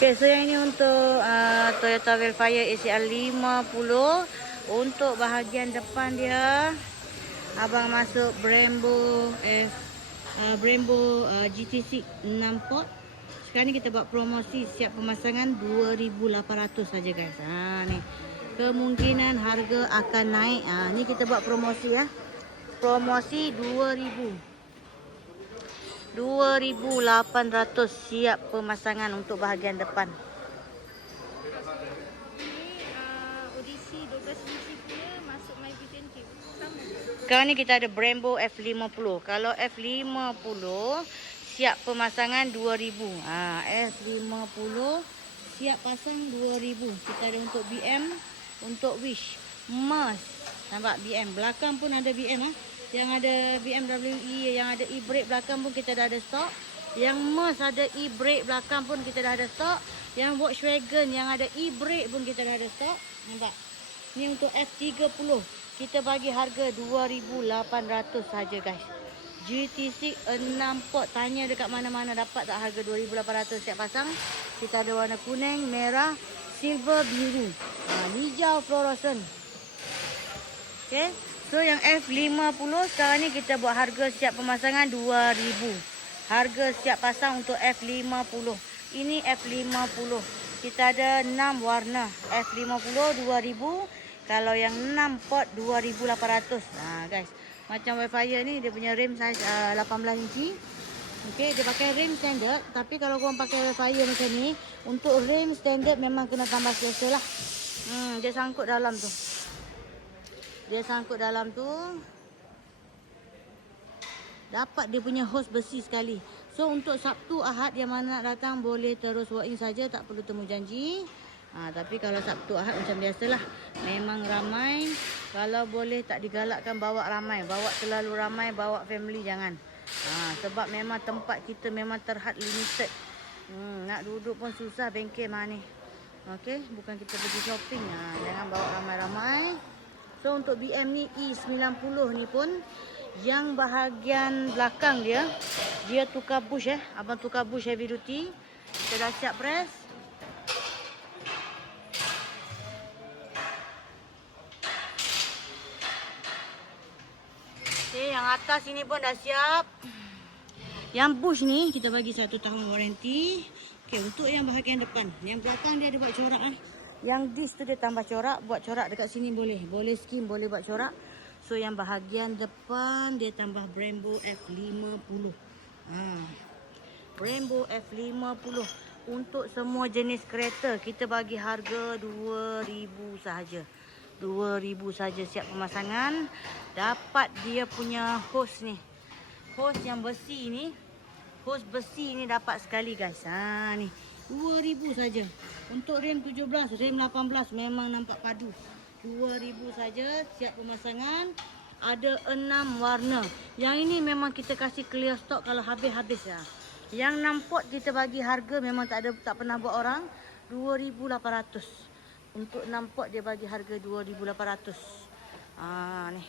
Okay, so yang ini untuk Toyota Velfire ACR 50. Untuk bahagian depan dia, abang masuk Brembo GT6 6 port. Sekarang ni kita buat promosi siap pemasangan 2,800 saja guys. Ni kemungkinan harga akan naik. Ni kita buat promosi ya. Promosi 2,800 siap pemasangan untuk bahagian depan. Odyssey 12 inci punya masuk My Vision Q. Sama. Sekarang ni kita ada Brembo F50. Kalau F50 siap pemasangan 2,000. F50 siap pasang 2,000. Kita ada untuk BM, untuk Wish, Mars. Nampak BM. Belakang pun ada BM Yang ada BMW, yang ada e-brake belakang pun kita dah ada stok. Yang Mars ada e-brake belakang pun kita dah ada stok. Yang Volkswagen yang ada e-brake pun kita dah ada stok. Nampak? Ni untuk F30. Kita bagi harga 2,800 saja guys. GT6 6 port. Tanya dekat mana-mana dapat tak harga 2,800 siap pasang. Kita ada warna kuning, merah, silver, biru. Hijau fluorescent. Okay. So yang F50 sekarang ni kita buat harga siap pemasangan 2,000. Harga siap pasang untuk F50. Ini F50. Kita ada 6 warna. F50 2,000. Kalau yang 6 port 2,800. Guys. Macam Velfire ni dia punya rim size 18 inci. Okey, dia pakai rim standard. Tapi kalau korang pakai Velfire macam ni, untuk rim standard memang kena tambah selesa lah. Dia sangkut dalam tu. Dapat dia punya hos besi sekali. So untuk Sabtu Ahad yang mana nak datang boleh terus walk in saja, tak perlu temu janji. Tapi kalau Sabtu Ahad macam biasalah, memang ramai. Kalau boleh tak digalakkan bawa ramai, bawa terlalu ramai, bawa family jangan. Sebab memang tempat kita memang terhad limited. Nak duduk pun susah bengkel mana ni. Okey, bukan kita pergi shopping. Jangan bawa ramai-ramai. So untuk BM ni E90 ni pun yang bahagian belakang dia tukar bush Abang tukar bush heavy duty. Kita dah siap press. Okay, yang atas ini pun dah siap. Yang bush ni kita bagi 1 tahun warranty. Okay, untuk yang bahagian depan, yang belakang dia ada buat corak Yang disc tu dia tambah corak, buat corak dekat sini boleh. Boleh skim, boleh buat corak. So yang bahagian depan dia tambah Brembo F50. Brembo F50. Untuk semua jenis kereta kita bagi harga 2,000 sahaja. 2,000 saja siap pemasangan. Dapat dia punya hos ni. Hos yang besi ni. Hos besi ni dapat sekali guys. Ni 2,000 saja. Untuk rem 17, rem 18 memang nampak padu. 2,000 saja siap pemasangan. Ada 6 warna. Yang ini memang kita kasih clear stock kalau habis-habis Yang 6 pot kita bagi harga memang tak pernah buat orang 2,800. Untuk 6 pot dia bagi harga 2,800. Ni.